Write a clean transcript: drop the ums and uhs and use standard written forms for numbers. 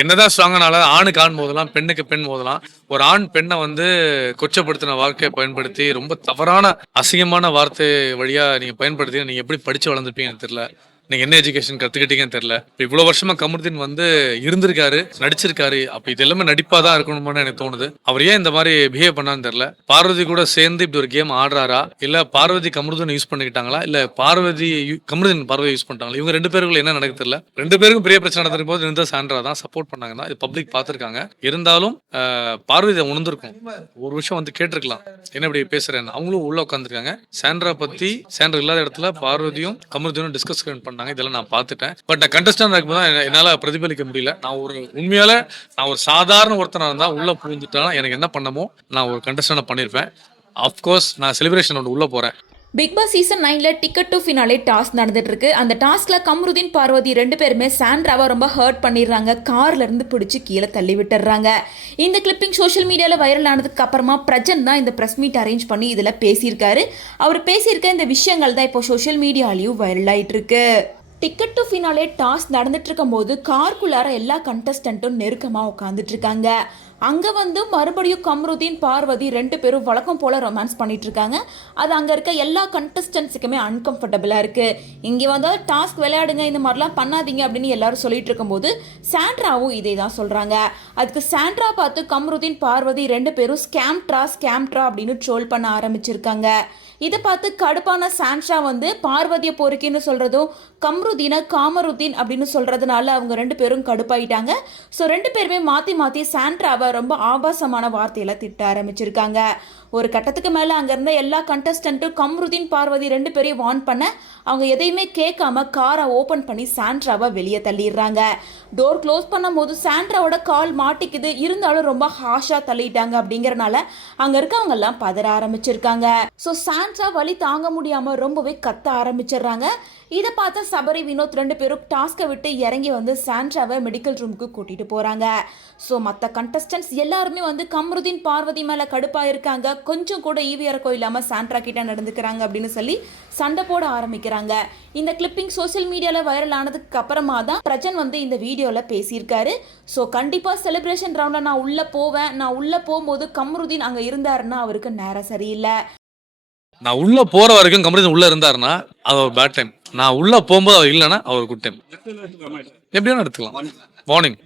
என்னதான் ஸ்ட்ராங்கானால ஆணுக்கு ஆண் மோதலாம், பெண்ணுக்கு பெண் மோதலாம். ஒரு ஆண் பெண்ணை வந்து கொச்சப்படுத்தின வார்த்தையை பயன்படுத்தி ரொம்ப தவறான அசிங்கமான வார்த்தை வழியா நீங்க பயன்படுத்தி நீங்க எப்படி படிச்சு வளர்ந்துருப்பீங்கன்னு தெரியல. நீங்க என்ன எஜுகேஷன் கத்துக்கிட்டீங்கன்னு தெரியல. இப்ப இவ்வளவு வருஷமா கமருதீன் வந்து இருந்திருக்காரு, நடிச்சிருக்காரு. அப்ப இது எல்லாமே நடிப்பா தான் இருக்கணும்னு எனக்கு தோணுது. அவர் ஏன் இந்த மாதிரி பிஹேவ் பண்ணான்னு தெரியல. பார்வதி கூட சேர்ந்து இப்படி ஒரு கேம் ஆடுறாரா, இல்ல பார்வதி கமருதீன் யூஸ் பண்ணிக்கிட்டாங்களா, இல்ல கமருதீன் பார்வதி யூஸ் பண்ணிட்டாங்களா? இவங்க ரெண்டு பேருக்குள்ள என்ன நடக்குது தெரியல. ரெண்டு பேருக்கும் பெரிய பிரச்சனை நடந்திருக்கும் போது இருந்த சாண்ட்ரா தான் சப்போர்ட் பண்ணாங்கன்னா இது பப்ளிக் பார்த்திருக்காங்க. இருந்தாலும் பார்வதி உணர்ந்திருக்கும். ஒரு விஷயம் வந்து கேட்டிருக்கலாம், என்ன இப்படி பேசுறேன்னு. அவங்களும் உள்ள உட்காந்துருக்காங்க. சாண்ட்ரா பத்தி சாண்ட்ரா இல்லாத இடத்துல பார்வதியும் கமருதீனும் டிஸ்கஸ் பண்ணாங்க. இதெல்லாம் நான் பார்த்துட்டேன். பட் நான் கண்டஸ்டன்ட் இருக்கும்போது என்னால பிரதிபலிக்க முடியல. நான் ஒரு சாதாரண ஒருத்தனா இருந்தா உள்ள புகுந்துட்டா எனக்கு என்ன பண்ணமோ நான் ஒரு கண்டஸ்டன்ட் பண்ணிருப்பேன். அப்கோர்ஸ் நான் செலிப்ரேஷன் ஒன்று உள்ள போறேன். பிக் பாஸ் சீசன் 9ல டிக்கெட் டு ஃபினாலே டாஸ்க் நடந்துட்டு இருக்கு. அந்த டாஸ்க்ல கமருதீன் பார்வதி ரெண்டு பேருமே சாண்ட்ராவை ரொம்ப ஹர்ட் பண்ணிடுறாங்க. கார்ல இருந்து பிடிச்சி கீழே தள்ளி விட்டுறாங்க. இந்த கிளிப்பிங் சோஷியல் மீடியால வைரல் ஆனதுக்கு அப்புறமா பிரஜன் தான் இந்த பிரஸ் மீட் அரேஞ்ச் பண்ணி இதுல பேசியிருக்காரு. அவர் பேசியிருக்க இந்த விஷயங்கள் தான் இப்போ சோஷியல் மீடியாலையும் வைரல் ஆயிட்டு இருக்கு. டிக்கெட் டு ஃபினாலே டாஸ்க் நடந்துட்டு இருக்கும் போது கார்க்குள்ளார எல்லா கண்டஸ்டன்ட்டும் நெருக்கமாக உட்காந்துட்டு இருக்காங்க. அங்கே வந்து மறுபடியும் கமருதீன் பார்வதி ரெண்டு பேரும் வழக்கம் போல் ரொமான்ஸ் பண்ணிட்டு இருக்காங்க. அது அங்கே இருக்க எல்லா கண்டஸ்டன்ஸுக்குமே அன்கம்ஃபர்டபுளாக இருக்குது. இங்கே வந்தால் டாஸ்க் விளையாடுங்க, இந்த மாதிரிலாம் பண்ணாதீங்க அப்படின்னு எல்லாரும் சொல்லிட்டு இருக்கும்போது சாண்ட்ராவும் இதே தான் சொல்கிறாங்க. அதுக்கு சாண்ட்ரா பார்த்து கமருதீன் பார்வதி ரெண்டு பேரும் ஸ்கேம்ட்ரா அப்படின்னு ட்ரோல் பண்ண ஆரம்பிச்சிருக்காங்க. இதை பார்த்து கடுப்பான சாண்ட்ரா வந்து பார்வதியை பொறுக்கின்னு சொல்கிறதும் கமருதீனை காமருதீன் அப்படின்னு சொல்கிறதுனால அவங்க ரெண்டு பேரும் கடுப்பாயிட்டாங்க. ஸோ ரெண்டு பேருமே மாற்றி சாண்ட்ராவை ரொம்ப ஆபாசமான வார்த்தையில திட்ட ஆரம்பிச்சிருக்காங்க. ஒரு கட்டத்துக்கு மேலே அங்கே இருந்த எல்லா கண்டஸ்டன்ட்டும் கமருதீன் பார்வதி ரெண்டு பேரையும் வார்ன் பண்ண அவங்க எதையுமே கேட்காம காரை ஓப்பன் பண்ணி சாண்ட்ராவை வெளியே தள்ளிடுறாங்க. டோர் க்ளோஸ் பண்ணும் போது சாண்ட்ராவோட கால் மாட்டிக்குது. இருந்தாலும் ரொம்ப ஹாஷாக தள்ளிட்டாங்க. அப்படிங்கிறனால அங்கே இருக்கவங்க எல்லாம் பதற ஆரம்பிச்சிருக்காங்க. ஸோ சாண்ட்ரா வலி தாங்க முடியாமல் ரொம்பவே கத்த ஆரம்பிச்சிடுறாங்க. இதை பார்த்த சபரி வினோத் ரெண்டு பேரும் டாஸ்கை விட்டு இறங்கி வந்து சாண்ட்ராவை மெடிக்கல் ரூமுக்கு கூட்டிட்டு போறாங்க. ஸோ மற்ற கண்டஸ்டன்ஸ் எல்லாருமே வந்து கமருதீன் பார்வதி மேலே கடுப்பாக இருக்காங்க. கொஞ்சம் கூட ஈவியறக்கம் இல்லாமல் சாண்ட்ரா கிட்ட நடந்துக்கிறாங்க அப்படின்னு சொல்லி சண்டை போட ஆரம்பிக்கிறாங்க. இந்த கிளிப்பிங் சோசியல் மீடியாவில் வைரல் ஆனதுக்கு அப்புறமா தான் பிரஜன் வந்து இந்த வீடியோவில் பேசியிருக்காரு. ஸோ கண்டிப்பாக செலிப்ரேஷன் ரவுண்டில் நான் உள்ளே போகும்போது கமருதீன் அங்கே இருந்தாருன்னா அவருக்கு நேரம் சரியில்லை. நான் உள்ள போற வரைக்கும் கமருதீன் உள்ள இருந்தாருன்னா அது ஒரு பேட் டைம். நான் உள்ள போகும்போது அவர் இல்லைன்னா அவர் குட் டைம். எப்படியும் எடுத்துக்கலாம். வார்னிங்